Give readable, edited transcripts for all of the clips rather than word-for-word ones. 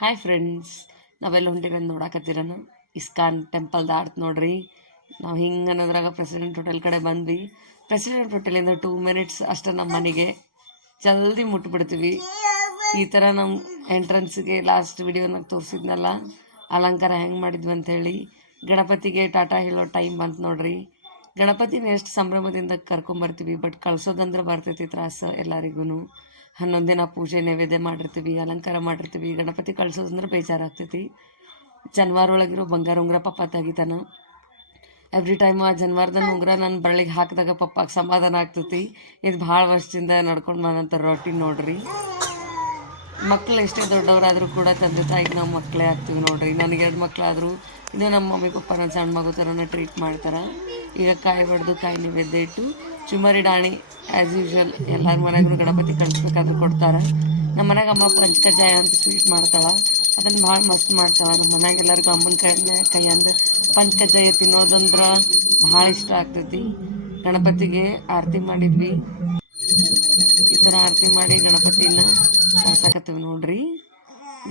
Hi friends, ನಾವೆಲ್ಲ ಹೊಂಟಿವಿ ನೋಡಕತ್ತೀರನು ISKCON temple ದಾಟ್ ನೋಡ್ರಿ. ನಾವು ಹಿಂಗೆ ಅನ್ನೋದ್ರಾಗ ಪ್ರೆಸಿಡೆಂಟ್ ಹೋಟೆಲ್ ಕಡೆ ಬಂದ್ವಿ. ಪ್ರೆಸಿಡೆಂಟ್ ಹೋಟೆಲಿಂದ 2 ಮಿನಿಟ್ಸ್ ಅಷ್ಟು ನಮ್ಮ ಮನೆಗೆ ಜಲ್ದಿ ಮುಟ್ಬಿಡ್ತೀವಿ. ಈ ಥರ ನಮ್ಮ ಎಂಟ್ರೆನ್ಸ್ಗೆ ಲಾಸ್ಟ್ ವಿಡಿಯೋನಾಗ ತೋರಿಸಿದ್ನಲ್ಲ ಅಲಂಕಾರ ಹೆಂಗೆ ಮಾಡಿದ್ವಿ ಅಂಥೇಳಿ. ಗಣಪತಿಗೆ ಟಾಟಾ ಹೇಳೋ ಟೈಮ್ ಬಂತು ನೋಡ್ರಿ. ಗಣಪತಿನ ಎಷ್ಟು ಸಂಭ್ರಮದಿಂದ ಕರ್ಕೊಂಬರ್ತೀವಿ, ಬಟ್ ಕಳ್ಸೋದಂದ್ರೆ ಬರ್ತೈತಿ ತ್ರಾಸ ಎಲ್ಲರಿಗೂ. 11 ದಿನ ಪೂಜೆ ನೈವೇದ್ಯ ಮಾಡಿರ್ತೀವಿ, ಅಲಂಕಾರ ಮಾಡಿರ್ತೀವಿ. ಗಣಪತಿ ಕಳ್ಸೋದಂದ್ರೆ ಬೇಜಾರಾಗ್ತೈತಿ. ಜನವಾರ ಒಳಗಿರೋ ಬಂಗಾರ ಉಂಗುರ ಪಪ್ಪ ತೆಗಿತಾನ. ಎವ್ರಿ ಟೈಮ್ ಆ ಜನವಾರದ ಉಂಗುರ ನನ್ನ ಬಳ್ಳಿಗೆ ಹಾಕಿದಾಗ ಪಪ್ಪಾಗೆ ಸಮಾಧಾನ ಆಗ್ತೈತಿ. ಇದು ಭಾಳ ವರ್ಷದಿಂದ ನಡ್ಕೊಂಡು ಬಂದಂಥ ರೊಟೀನ್ ನೋಡ್ರಿ. ಮಕ್ಕಳು ಎಷ್ಟೇ ದೊಡ್ಡವರಾದರೂ ಕೂಡ ತಂದೆ ತಾಯಿಗೆ ನಾವು ಮಕ್ಕಳೇ ಆಗ್ತೀವಿ ನೋಡ್ರಿ. ನನಗೆ 2 ಮಕ್ಕಳಾದರೂ ಇನ್ನೂ ನಮ್ಮ ಮಮ್ಮಿ ಪಪ್ಪ ನನ್ನ ಸಣ್ಣ ಮಗು ಥರನೇ ಟ್ರೀಟ್ ಮಾಡ್ತಾರೆ. ಈಗ ಕಾಯಿ ಹೊಡೆದು ಕಾಯಿ ನೈವೇದ್ಯ ಇಟ್ಟು ಚುಮರಿ ಡಾಣಿ ಆ್ಯಸ್ ಯೂಶ್ವಲ್ ಎಲ್ಲರ ಮನೆಗೂ ಗಣಪತಿ ಕಳಿಸ್ಬೇಕಾದ್ರೂ ಕೊಡ್ತಾರೆ. ನಮ್ಮ ಮನೆಗೆ ಅಮ್ಮ ಪಂಚಕಜ್ಜಾಯ ಅಂತ ಸ್ವೀಟ್ ಮಾಡ್ತಾಳೆ, ಅದನ್ನು ಭಾಳ ಮಸ್ತ್ ಮಾಡ್ತಾಳೆ. ನಮ್ಮ ಮನೆಯಾಗ ಎಲ್ಲರಿಗೂ ಅಮ್ಮನ ಕೈಯಿಂದ ಪಂಚಕಜ್ಜಾಯ ತಿನ್ನೋದಂದ್ರೆ ಭಾಳ ಇಷ್ಟ ಆಗ್ತೈತಿ. ಗಣಪತಿಗೆ ಆರತಿ ಮಾಡಿದ್ವಿ. ಈ ಥರ ಆರತಿ ಮಾಡಿ ಗಣಪತಿನ ಕರ್ಸಕತ್ತೀವಿ ನೋಡ್ರಿ.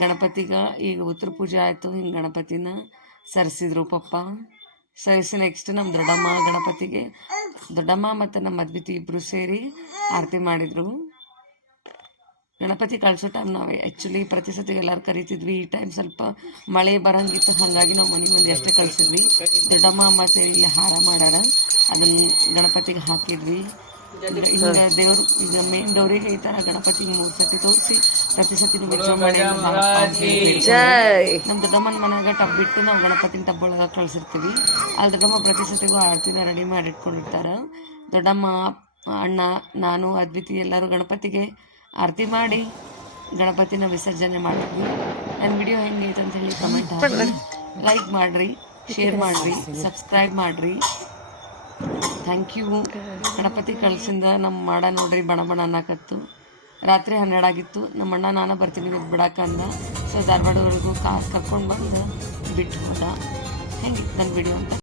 ಗಣಪತಿಗೆ ಈಗ ಉತ್ತರ ಪೂಜೆ ಆಯಿತು. ಹಿಂಗೆ ಗಣಪತಿನ ಸರಿಸಿದ್ರು ಪಪ್ಪ. ಸರಿಸಿ ನೆಕ್ಸ್ಟ್ ನಮ್ಮ ದೊಡ್ಡಮ್ಮ ಮತ್ತು ನಮ್ಮ ಮದ್ವಿತಿ ಇಬ್ಬರು ಸೇರಿ ಆರತಿ ಮಾಡಿದರು. ಗಣಪತಿ ಕಳಿಸೋ ಟೈಮ್ ನಾವು ಆ್ಯಕ್ಚುಲಿ ಪ್ರತಿ ಸತಿಗೆ ಎಲ್ಲರೂ ಕರಿತಿದ್ವಿ. ಈ ಟೈಮ್ ಸ್ವಲ್ಪ ಮಳೆ ಬರೋಂಗಿತ್ತು, ಹಾಗಾಗಿ ನಾವು ಮನೆ ಮುಂದೆ ಅಷ್ಟೇ ಕಳಿಸಿದ್ವಿ. ದೊಡ್ಡಮ್ಮ ಅಮ್ಮ ಸೇರಿ ಇಲ್ಲಿ ಹಾರ ಮಾಡ್ಯಾರ, ಅದನ್ನು ಗಣಪತಿಗೆ ಹಾಕಿದ್ವಿ. ಹಿಂಗೆ ದೇವ್ರು ಈಗ ಮೇನ್ ಡೋರಿಗೆ ಈ ಥರ ಗಣಪತಿ 3 ಸತಿ ತೋರಿಸಿ ಪ್ರತಿ ಸತಿನೂ ವಿಜಯ ಮಾಡಿ ನಮ್ಮ ದೊಡ್ಡಮ್ಮನ ಮನೆಯಾಗ ಟಬ್ ಬಿಟ್ಟು ನಾವು ಗಣಪತಿನ ಟಬ್ ಒಳಗೆ ಕಳಿಸಿರ್ತೀವಿ. ಅಲ್ಲಿ ದೊಡ್ಡಮ್ಮ ಪ್ರತಿ ಸತಿಗೂ ಆರತಿನ ರೆಡಿ ಮಾಡಿ ಇಟ್ಕೊಂಡಿರ್ತಾರೆ. ದೊಡ್ಡಮ್ಮ, ಅಣ್ಣ, ನಾನು, ಅದ್ವಿತಿ ಎಲ್ಲರೂ ಗಣಪತಿಗೆ ಆರತಿ ಮಾಡಿ ಗಣಪತಿನ ವಿಸರ್ಜನೆ ಮಾಡಿದ್ವಿ. ನನ್ನ ವಿಡಿಯೋ ಹೆಂಗೈತೆ ಅಂತ ಹೇಳಿ ಕಮೆಂಟ್ ಹಾಕಿ, ಲೈಕ್ ಮಾಡಿರಿ, ಶೇರ್ ಮಾಡಿರಿ, ಸಬ್ಸ್ಕ್ರೈಬ್ ಮಾಡಿರಿ. Thank you. ಗಣಪತಿ ಕಳ್ಸಿಂದ ನಮ್ಮ ಮಾಡ ನೋಡ್ರಿ ಬಣ ಬಣ ಅನ್ನಕತ್ತು. ರಾತ್ರಿ 12 ಆಗಿತ್ತು. ನಮ್ಮ ಅಣ್ಣ ನಾನು ಬರ್ತೀನಿ ನೀವು ಬಿಡಾಕ ಅಂದ. ಸೊ ಧಾರವಾಡವರೆಗೂ ಕರ್ಕೊಂಡು ಬಂದು ಬಿಟ್ಟು ಹೋದ. ಹೆಂಗಿತ್ತು ನನ್ನ ವಿಡಿಯೋ ಅಂತ